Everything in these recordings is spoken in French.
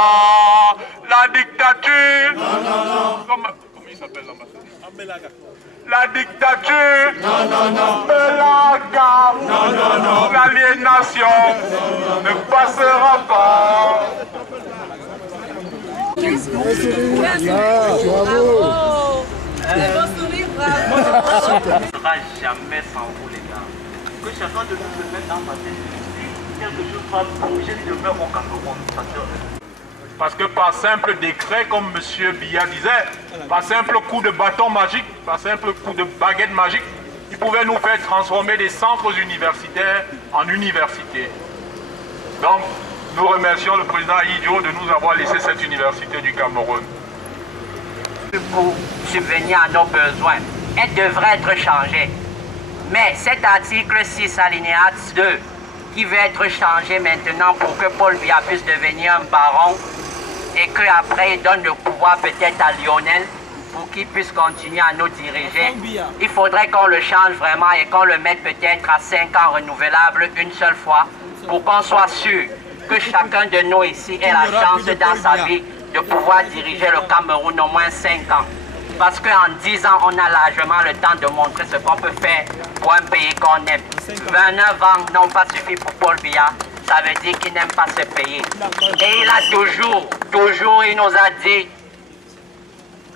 La dictature. Comment il s'appelle l'ambassadeur? La dictature. Belaga. L'aliénation ne passera pas. Bravo. C'est bon sourire, bravo. Ne sera jamais sans vous, les gars. Que chacun de nous se mette dans ma tête. Si quelque chose va bouger, je meurs au Cameroun. Parce que par simple décret, comme M. Biya disait, par simple coup de bâton magique, par simple coup de baguette magique, il pouvait nous faire transformer des centres universitaires en universités. Donc, nous remercions le président Idio de nous avoir laissé cette université du Cameroun. Pour subvenir à nos besoins, elle devrait être changée. Mais cet article 6 alinéa 2, qui veut être changé maintenant pour que Paul Biya puisse devenir un baron, et qu'après il donne le pouvoir peut-être à Lionel pour qu'il puisse continuer à nous diriger. Il faudrait qu'on le change vraiment et qu'on le mette peut-être à 5 ans renouvelables une seule fois pour qu'on soit sûr que chacun de nous ici ait la chance dans sa vie de pouvoir diriger le Cameroun au moins 5 ans. Parce qu'en 10 ans, on a largement le temps de montrer ce qu'on peut faire pour un pays qu'on aime. 29 ans n'ont pas suffi pour Paul Biya. Ça veut dire qu'il n'aime pas ce pays. Et il a toujours, il nous a dit,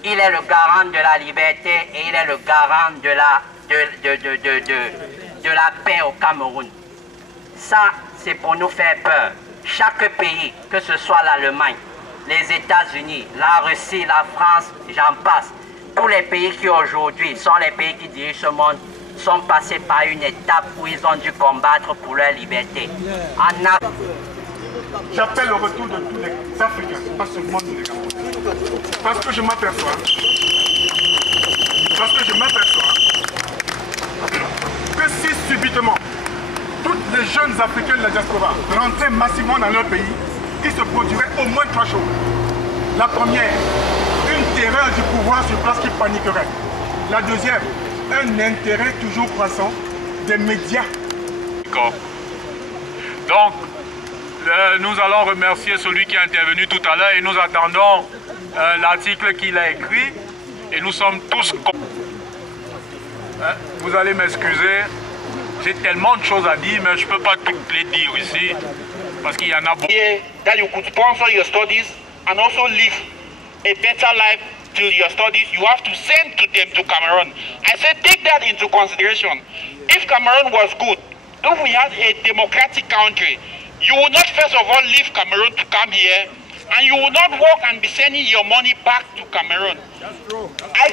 il est le garant de la liberté et il est le garant de la paix au Cameroun. Ça, c'est pour nous faire peur. Chaque pays, que ce soit l'Allemagne, les États-Unis, la Russie, la France, j'en passe, tous les pays qui aujourd'hui sont les pays qui dirigent ce monde, sont passés par une étape où ils ont dû combattre pour leur liberté. J'appelle le retour de tous les Africains, pas seulement nous les Camerounais. Parce que je m'aperçois que si subitement toutes les jeunes Africains de la diaspora rentraient massivement dans leur pays, il se produirait au moins 3 choses. La première, une terreur du pouvoir sur place qui paniquerait. La deuxième, un intérêt toujours croissant des médias. Donc, nous allons remercier celui qui est intervenu tout à l'heure et nous attendons l'article qu'il a écrit et nous sommes tous... Vous allez m'excuser, j'ai tellement de choses à dire mais je ne peux pas toutes les dire ici parce qu'il y en a beaucoup. That you could sponsor your studies and also live a better life to your studies, you have to send to them to Cameroon. I said take that into consideration. If Cameroon was good, if we had a democratic country, you would not first of all leave Cameroon to come here, and you will not work and be sending your money back to Cameroon. I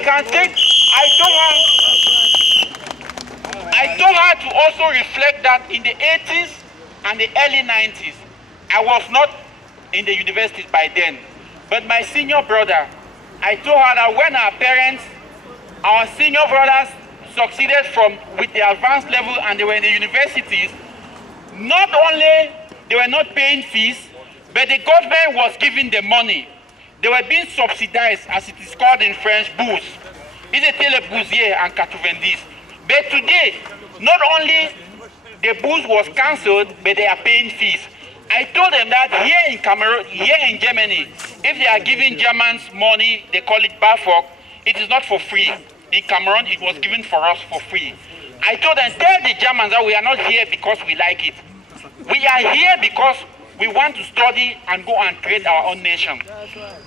told her to also reflect that in the 80s and the early 90s, I was not in the universities by then, but my senior brother, I told her that when our parents, our senior brothers succeeded with the advanced level and they were in the universities, not only they were not paying fees, but the government was giving them money. They were being subsidized, as it is called in French, bourse. Ils étaient les boursiers en 90. But today, not only the bourse was cancelled, but they are paying fees. I told them that here in Cameroon, here in Germany, if they are giving Germans money, they call it BAföG, it is not for free. In Cameroon, it was given for us for free. I told them, tell the Germans that we are not here because we like it. We are here because we want to study and go and create our own nation.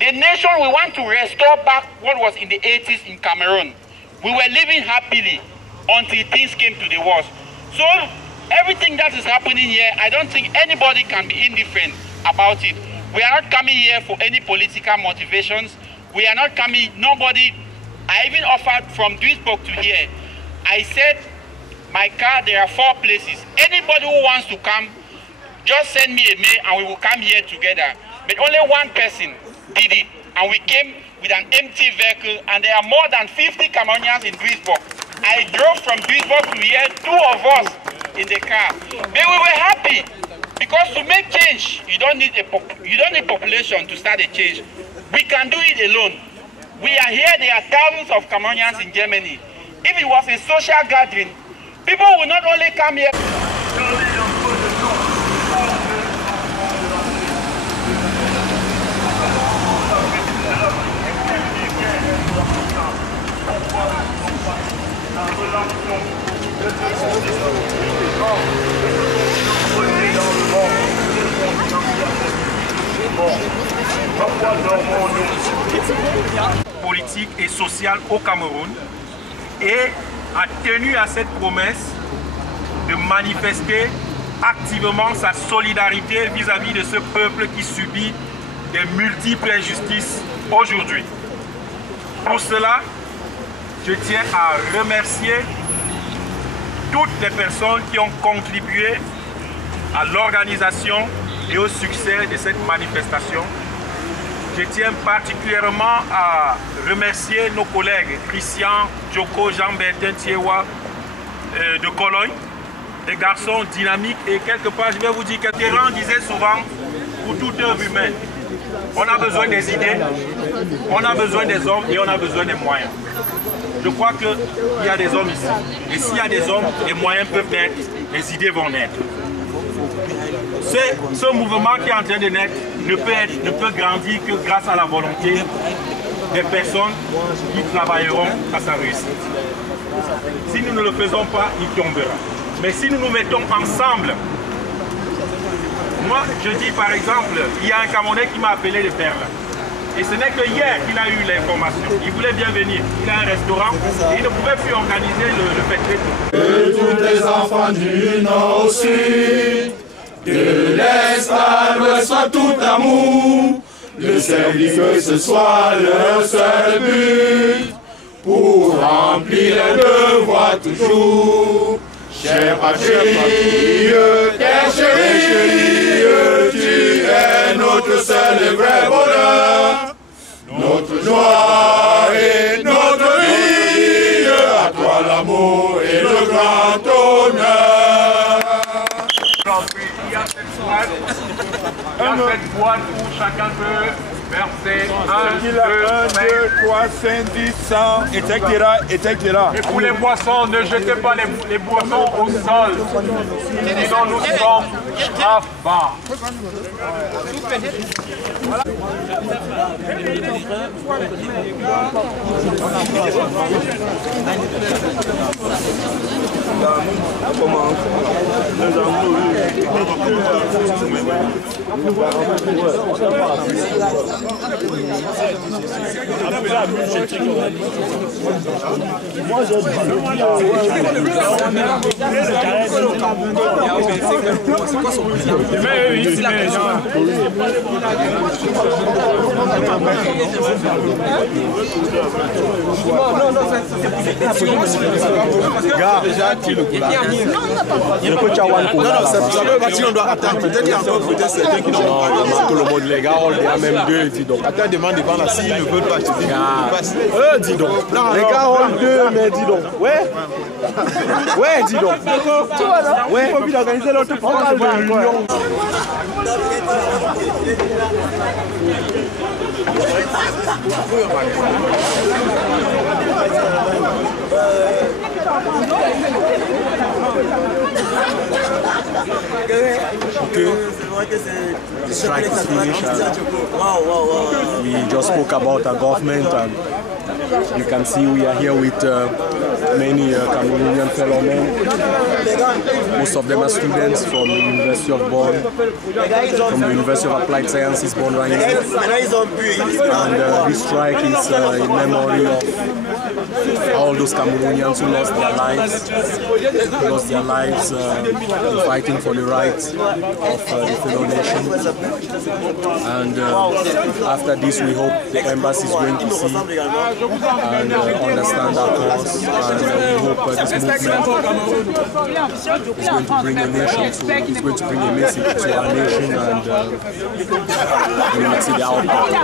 The nation, we want to restore back what was in the 80s in Cameroon. We were living happily until things came to the worst. So everything that is happening here, I don't think anybody can be indifferent about it. We are not coming here for any political motivations. We are not coming, nobody, I even offered from Duisburg to here. I said, my car, there are 4 places. Anybody who wants to come, just send me a mail and we will come here together. But only one person did it. And we came with an empty vehicle and there are more than 50 Cameroonians in Duisburg. I drove from Duisburg to here, 2 of us in the car. But we were happy because to make change, you don't need population to start a change. We can do it alone. We are here, there are thousands of Cameroonians in Germany. If it was a social gathering, people will not only come here. politique et sociale au Cameroun et a tenu à cette promesse de manifester activement sa solidarité vis-à-vis de ce peuple qui subit des multiples injustices aujourd'hui. Pour cela, je tiens à remercier toutes les personnes qui ont contribué à l'organisation et au succès de cette manifestation. Je tiens particulièrement à remercier nos collègues Christian, Djoko, Jean-Bertin Thiewa de Cologne, des garçons dynamiques et quelque part, je vais vous dire que Terran disait souvent, pour toute œuvre humaine, on a besoin des idées, on a besoin des hommes et on a besoin des moyens. Je crois qu'il y a des hommes ici. Et s'il y a des hommes, les moyens peuvent naître, les idées vont naître. Ce mouvement qui est en train de naître ne peut grandir que grâce à la volonté des personnes qui travailleront à sa réussite. Si nous ne le faisons pas, il tombera. Mais si nous nous mettons ensemble, moi je dis par exemple, il y a un Camerounais qui m'a appelé de Perle. Et ce n'est que hier qu'il a eu l'information. Il voulait bien venir. Il a un restaurant et il ne pouvait plus organiser le fête. Que tous les enfants du Nord au Sud, de l'Est à l'Ouest soient tout amour. Le service que ce soit leur seul but, pour remplir les devoirs toujours. Chère patrie, terre chérie, tu es notre seul et vrai bonheur, notre joie et notre vie, à toi l'amour et le grand honneur. Il y a cette boîte où chacun peut verser 1, 2, 3, 5, 10, 100, etc., etc. Et pour les boissons, ne jetez pas les boissons au sol. Sinon nous serons bavards. Moi j'ai tout le monde, les gars, on les a même deux, dis donc. Attends, demande devant la s'ils ne veulent pas, je te dis, passe. Dis donc. Les gars, on deux, mais dis donc. Ouais. Ouais, dis donc. Ouais. Il faut bien organiser l'autre programme de l'Union. The strike is finished and we just spoke about our government, and you can see we are here with many Cameroonian fellow men. Most of them are students from the University of Bonn, from the University of Applied Sciences, Bonn Rhine. And this strike is in memory of all those Cameroonians who lost their lives, in fighting for the rights of the fellow nation. And after this, we hope the embassy is going to see and understand our cause, and we hope this movement is going to bring a nation to, is going to bring a message to our nation, and we will see the outcome.